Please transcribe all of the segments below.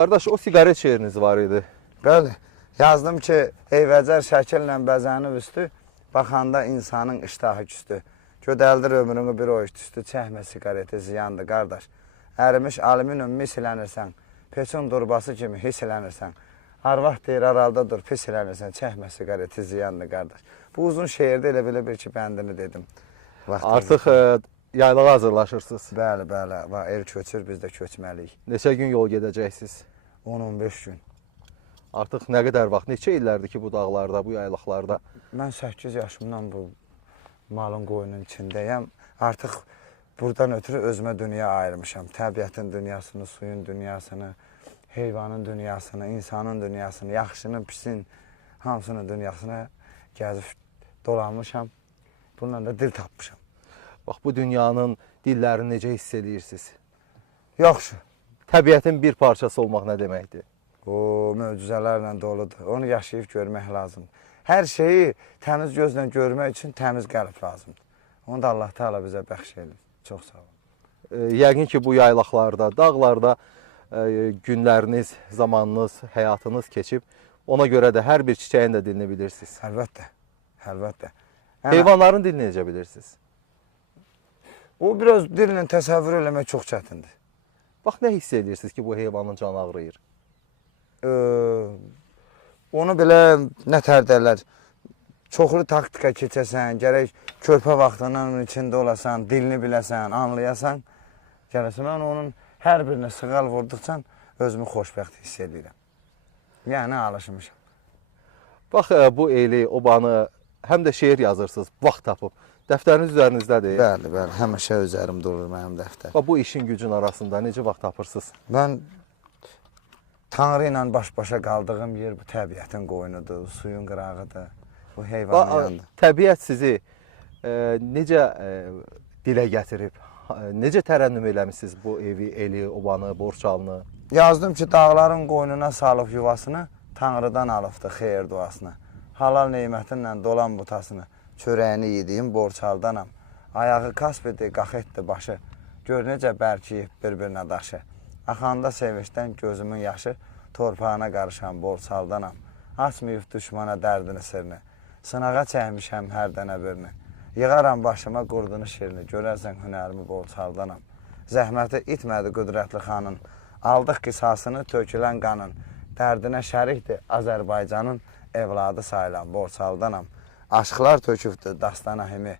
Qardaş, o siqaret şeiriniz var idi. Bəli, yazdım ki, eyvəcər şəkillə bəzənib üstü, baxanda insanın iştahı küstü. Gödəldir ömrünü bir o üstü, çəkmə siqareti ziyandır qardaş. Ərimiş alüminium misilənirsən, peçin durbası kimi hisilənirsən. Arvah deyir, aralda dur, pisilənirsən, çəkmə siqareti ziyandır qardaş. Bu uzun şeirdə elə bir ki, bəndini dedim. Artıq yaylığa hazırlaşırsınız. Bəli, bəli, el köçür, biz də köçməliyik. Neçə gün yol gedəcəksiniz? 10-15 gün. Artıq nə qədər vaxt, neçə illərdir ki bu dağlarda, bu yaylaqlarda? Mən 8 yaşımdan bu malın qoyunun içindəyəm. Artıq buradan ötürü özümə dünya ayırmışam. Təbiətin dünyasını, suyun dünyasını, heyvanın dünyasını, insanın dünyasını, yaxşının, pisin, hamısının dünyasına gəzib dolanmışam. Bununla da dil tapmışam. Bax, bu dünyanın dillərini necə hiss edirsiniz? Yaxşı. Təbiətin bir parçası olmaq nə deməkdir? O, möcüzələrlə doludur. Onu yaşayıb görmək lazımdır. Hər şeyi təmiz gözlə görmək üçün təmiz qəlb lazımdır. Onu da Allah Teala bizə bəxş edir. Çox sağ olun. Yəqin ki, bu yaylaqlarda, dağlarda günləriniz, zamanınız, həyatınız keçib. Ona görə də hər bir çiçəyin də dilini bilirsiniz. Əlbəttə, əlbəttə. Heyvanların dilini necə bilirsiniz? O, biraz dillə təsəvvür eləmək çox çətindir. Bax, nə hiss edirsiniz ki, bu heyvanın canı ağrıyır? Onu belə nətər derlər, çoxlu taktika keçəsən, gərək körpə vaxtından onun içində olasan, dilini biləsən, anlayasan, gələsən, mən onun hər birinə sığal vurduqca özümü xoşbəxt hiss edirəm. Yəni, alışmışam. Bax, bu eli, obanı, həm də şeir yazırsınız, vaxt tapıb. Dəftəriniz üzərinizdədir. Bəli, bəli, həmişə üzərim durur mənim dəftər. Bax, bu işin gücün arasında necə vaxt tapırsınız? Mən Tanrı ilə baş-başa qaldığım yer bu təbiətin qoynudur, suyun qırağıdır, bu heyvanın yanıdır. Təbiət sizi necə dilə gətirib, necə tərənnüm eləmişsiniz bu evi, eli, obanı, borçalını? Yazdım ki, dağların qoynuna salıb yuvasını, Tanrıdan alıbdı xeyir duasını. Halal neymətinlə dolan butasını, çörəyini yediyim borçaldanam. Ayağı kasb idi, qax etdi başı, gör necə bərkiyib bir-birinə daşı. Axanda sevinçdən gözümün yaşı, torpağına qarışan borçaldanam. Açmayıb düşmana dərdini sirni, sınağa çəkmişəm hər dənə birini. Yığaram başıma qurdunu şirini, görərsən hünərimi borçaldanam. Zəhməti itmədi qüdrətli xanın, aldıq qisasını tökülən qanın. Dərdinə şərikdir Azərbaycanın evladı sayılan borçaldanam. Aşqlar tökübdür dastana himi,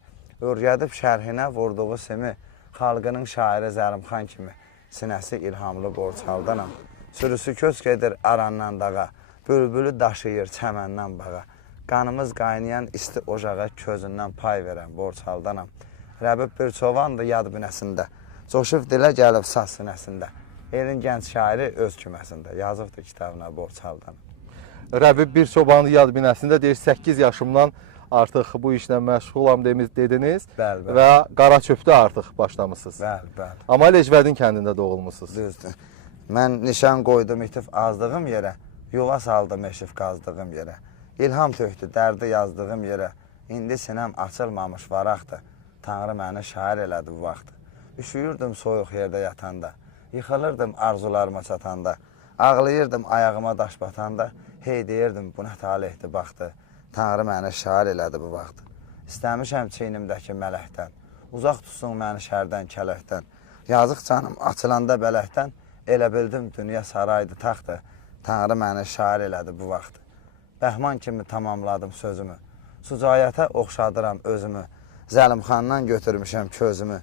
örgədib şərhinə vurduğu simi, xalqının şairi Zəlimxan kimi, sinəsi ilhamlı borçaldanam. Sürüsü köç gedir arandan dağa, bülbülü daşıyır çəməndən bağa. Qanımız qaynayan isti ocağa közündən pay verən borçaldanam. Rəbib bir çovandı yad binəsində, coşub dilə gəlib saz sinəsində. Elin gənc şairi öz küməsində, yazıbdır kitabına borçaldanam. Rəbib bir çobanı yad binəsində deyir, 8 yaşımdan artıq bu işlə məşğulam dediniz. Bəli, bəli. Və Qaraçöpdə artıq başlamışsınız. Bəli, bəli. Amma Lecvədin kəndində doğulmuşsunuz. Düzdür. Mən nişan qoydum itif azdığım yerə, yuva saldım eşif qazdığım yerə. İlham tökdü dərdi yazdığım yerə, indi sinəm açılmamış varaqdır. Tanrı məni şair elədi bu vaxtı. Üşüyürdüm soyuq yerdə yatanda, yıxılırdım arzularıma çatanda, ağlayırdım ayağıma daş batanda, hey deyirdim bu nə talihdi baxdı. Tanrı məni şair elədi bu vaxtı. İstəmişəm çiynimdəki mələkdən, uzaq tutsun məni şərdən, kələkdən. Yazıq canım açılanda bələkdən, elə bildim dünya saraydı taxtı. Tanrı məni şair elədi bu vaxtı. Bəhman kimi tamamladım sözümü, sucayətə oxşadıram özümü. Zəlimxandan götürmüşəm közümü.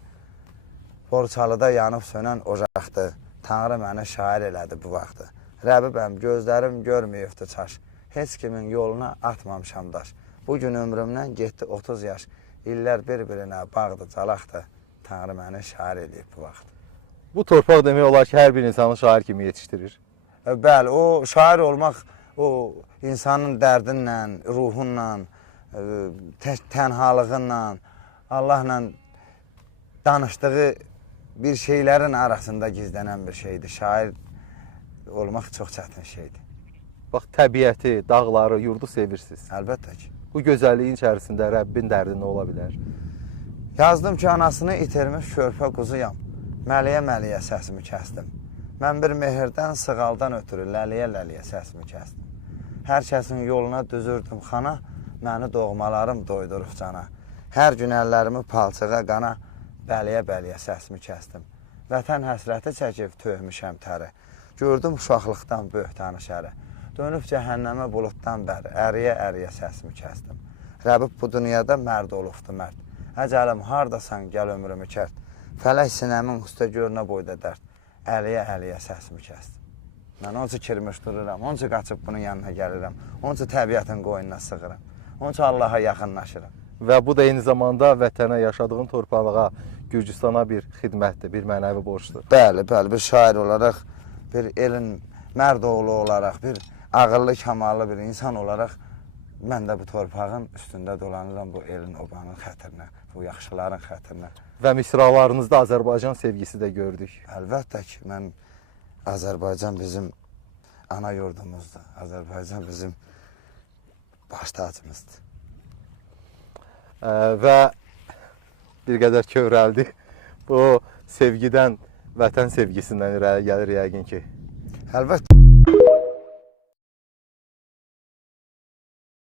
Borçalıda yanıb sönən ocaqdı. Tanrı məni şair elədi bu vaxtı. Rəbibəm, gözlərim görməyibdi çaş. Heç kimin yoluna atmamışam daş. Bugün ömrümdən getdi 30 yaş. İllər bir-birinə bağdı, calaqdı. Tanrı məni şair eləyib bu vaxt. Bu torpaq demək olar ki, hər bir insanı şair kimi yetişdirir. Bəli, o şair olmaq, o insanın dərdinlə, ruhunla, tənhalığınla, Allahla danışdığı bir şeylərin arasında gizlənən bir şeydir. Şair olmaq çox çətin şeydir. Bax, təbiəti, dağları, yurdu sevirsiniz. Əlbəttə ki. Bu gözəlliyin içərisində Rəbbin dərdi nə ola bilər? Yazdım ki, anasını itirmiş körpə quzuyam. Məliyə-məliyə səsimi kəsdim. Mən bir mehirdən, sığaldan ötürü ləliyə-ləliyə səsimi kəsdim. Hər kəsin yoluna düzürdüm xana, məni doğmalarım doydurub cana. Hər gün əllərimi palçığa qana, bəliyə-bəliyə səsimi kəsdim. Vətən həsrəti çəkib töhmüşəm təri. Gördüm uşaqlıqdan böhtanı şəri. Dönüb cəhənnəmə buluddan bəri, əriyə-əriyə səsimi kəsdim. Rəbib bu dünyada mərd olubdu mərd. Əcəlim hardasan, gəl ömrümü kərt. Fələk sinəmin üstə görünə boyda dərd. Əliyə-əliyə səsimi kəsdim. Mən onca kirmiş dururam, onca qaçıb bunun yanına gəlirəm. Onca təbiətin qoynuna sığıram. Onca Allaha yaxınlaşıram. Və bu da eyni zamanda vətənə, yaşadığın torpağa, Gürcüstana bir xidmətdir, bir mənəvi borcdur. Bəli, bəli, bir şair olaraq, bir elin mərd oğlu olaraq, bir ağıllı, kamallı bir insan olaraq mən də bu torpağın üstündə dolanıram bu elin, obanın xətrinə, bu yaxşıların xətrinə. Və misralarınızda Azərbaycan sevgisi də gördük. Əlbəttə ki, mən Azərbaycan bizim ana yurdumuzdur. Azərbaycan bizim baş tacımızdır. Və bir qədər kövrəldi. Bu sevgidən, vətən sevgisindən irəli gəlir yəqin ki. Əlbəttə.